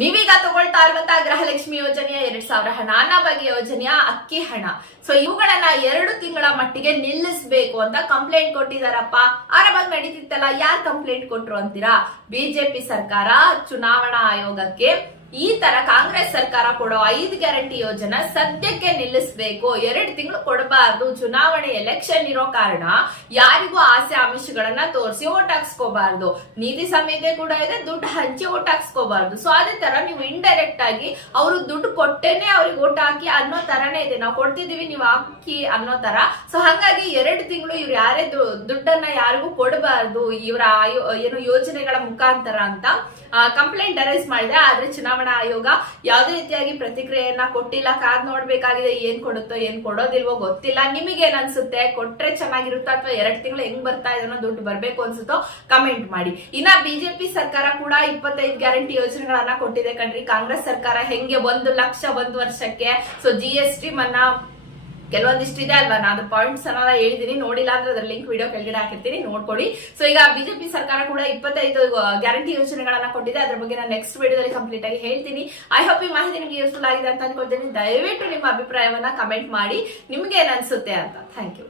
ನೀವೀಗ ತಗೊಳ್ತಾ ಇರುವಂತಹ ಗೃಹಲಕ್ಷ್ಮಿ ಯೋಜನೆಯ ಎರಡ್ ಸಾವಿರ ಹಣ ಬಗೆಯ ಯೋಜನೆಯ ಅಕ್ಕಿ ಹಣ. ಸೊ ಇವುಗಳನ್ನ ಎರಡು ತಿಂಗಳ ಮಟ್ಟಿಗೆ ನಿಲ್ಲಿಸಬೇಕು ಅಂತ ಕಂಪ್ಲೇಂಟ್ ಕೊಟ್ಟಿದಾರಪ್ಪ. ಆರಾಮಾಗಿ ನಡೀತಿತ್ತಲ್ಲ, ಯಾರು ಕಂಪ್ಲೇಂಟ್ ಕೊಟ್ರು ಅಂತೀರಾ? ಬಿಜೆಪಿ ಸರ್ಕಾರ, ಚುನಾವಣಾ ಆಯೋಗಕ್ಕೆ. ಈ ತರ ಕಾಂಗ್ರೆಸ್ ಸರ್ಕಾರ ಕೊಡೋ ಐದು ಗ್ಯಾರಂಟಿ ಯೋಜನೆ ಸದ್ಯಕ್ಕೆ ನಿಲ್ಲಿಸಬೇಕು. ಎರಡು ತಿಂಗಳು ಕೊಡಬಾರ್ದು. ಚುನಾವಣೆ ಎಲೆಕ್ಷನ್ ಇರೋ ಕಾರಣ ಯಾರಿಗೂ ಆಸೆ ಆಮಿಷಗಳನ್ನ ತೋರಿಸಿ ಓಟ್ ಹಾಕ್ಸ್ಕೋಬಾರ್ದು. ನೀತಿ ಸಂಹಿತೆ ಕೂಡ ಇದೆ, ದುಡ್ಡು ಹಂಚಿ ಓಟ್ ಹಾಕ್ಸ್ಕೋಬಾರ್ದು. ಸೊ ಅದೇ ತರ ನೀವು ಇಂಡೈರೆಕ್ಟ್ ಆಗಿ ಅವರು ದುಡ್ಡು ಕೊಟ್ಟೇನೆ ಅವ್ರಿಗೆ ಓಟ್ ಹಾಕಿ ಅನ್ನೋ ತರನೇ ಇದೆ. ನಾವು ಕೊಡ್ತಿದೀವಿ ನೀವು ಹಾಕಿ ಅನ್ನೋ ತರ. ಸೊ ಹಂಗಾಗಿ ಎರಡು ತಿಂಗಳು ಇವ್ರು ಯಾರೇ ದುಡ್ಡನ್ನ ಯಾರಿಗೂ ಕೊಡಬಾರ್ದು, ಇವರ ಏನು ಯೋಜನೆಗಳ ಮುಖಾಂತರ ಅಂತ ಕಂಪ್ಲೇಂಟ್ ಅರೈಸ್ ಮಾಡಿದೆ. ಆದ್ರೆ ಚುನಾವಣಾ ಆಯೋಗ ಯಾವುದೇ ರೀತಿಯಾಗಿ ಪ್ರತಿಕ್ರಿಯೆಯನ್ನ ಕೊಟ್ಟಿಲ್ಲ. ಕಾದ್ ನೋಡ್ಬೇಕಾಗಿದೆ, ಏನ್ ಕೊಡುತ್ತೋ, ಏನ್ ಕೊಡೋದಿಲ್ವೋ ಗೊತ್ತಿಲ್ಲ. ನಿಮಗೆ ಏನ್ ಅನ್ಸುತ್ತೆ? ಕೊಟ್ರೆ ಚೆನ್ನಾಗಿರುತ್ತೋ? ಅಥವಾ ಎರಡ್ ತಿಂಗಳು ಹೆಂಗ್ ಬರ್ತಾ ಇದನ್ನೋ ದುಡ್ಡು ಬರ್ಬೇಕು ಅನ್ಸುತ್ತೋ ಕಮೆಂಟ್ ಮಾಡಿ. ಇನ್ನ ಬಿಜೆಪಿ ಸರ್ಕಾರ ಕೂಡ ಇಪ್ಪತ್ತೈದು ಗ್ಯಾರಂಟಿ ಯೋಜನೆಗಳನ್ನ ಕೊಟ್ಟಿದೆ ಕಣ್ರಿ. ಕಾಂಗ್ರೆಸ್ ಸರ್ಕಾರ ಹೆಂಗೆ ಒಂದು ಲಕ್ಷ ಒಂದು ವರ್ಷಕ್ಕೆ? ಸೊ ಜಿ ಎಸ್ ಟಿ ಮನ್ನಾ ಕೆಲವೊಂದಿಷ್ಟು ಇದೆ ಅಲ್ವಾ? ನಾನು ಪಾಯಿಂಟ್ಸ್ ಅನ್ನೋದ ಹೇಳಿದೀನಿ. ನೋಡಿಲ್ಲ ಅಂದ್ರೆ ಅದ್ರ ಲಿಂಕ್ ವಿಡಿಯೋ ಕೆಳಗಡೆ ಹಾಕಿರ್ತೀನಿ. ನೋಡ್ಕೊಡಿ. ಸೊ ಈಗ ಬಿಜೆಪಿ ಸರ್ಕಾರ ಕೂಡ ಇಪ್ಪತ್ತೈದು ಗ್ಯಾರಂಟಿ ಯೋಜನೆಗಳನ್ನ ಕೊಟ್ಟಿದೆ. ಅದ್ರ ಬಗ್ಗೆ ನಾನು ನೆಕ್ಸ್ಟ್ ವಿಡಿಯೋದಲ್ಲಿ ಕಂಪ್ಲೀಟ್ ಆಗಿ ಹೇಳ್ತೀನಿ. ಐ ಹೋಪ್ ಈ ಮಾಹಿತಿ ನಿಮಗೆ ಯೂಸ್ಫುಲ್ ಆಗಿದೆ ಅಂತ ಅನ್ಕೊಳ್ತೀನಿ. ದಯವಿಟ್ಟು ನಿಮ್ಮ ಅಭಿಪ್ರಾಯವನ್ನ ಕಮೆಂಟ್ ಮಾಡಿ. ನಿಮ್ಗೆ ಏನ್ ಅನ್ಸುತ್ತೆ ಅಂತ. Thank you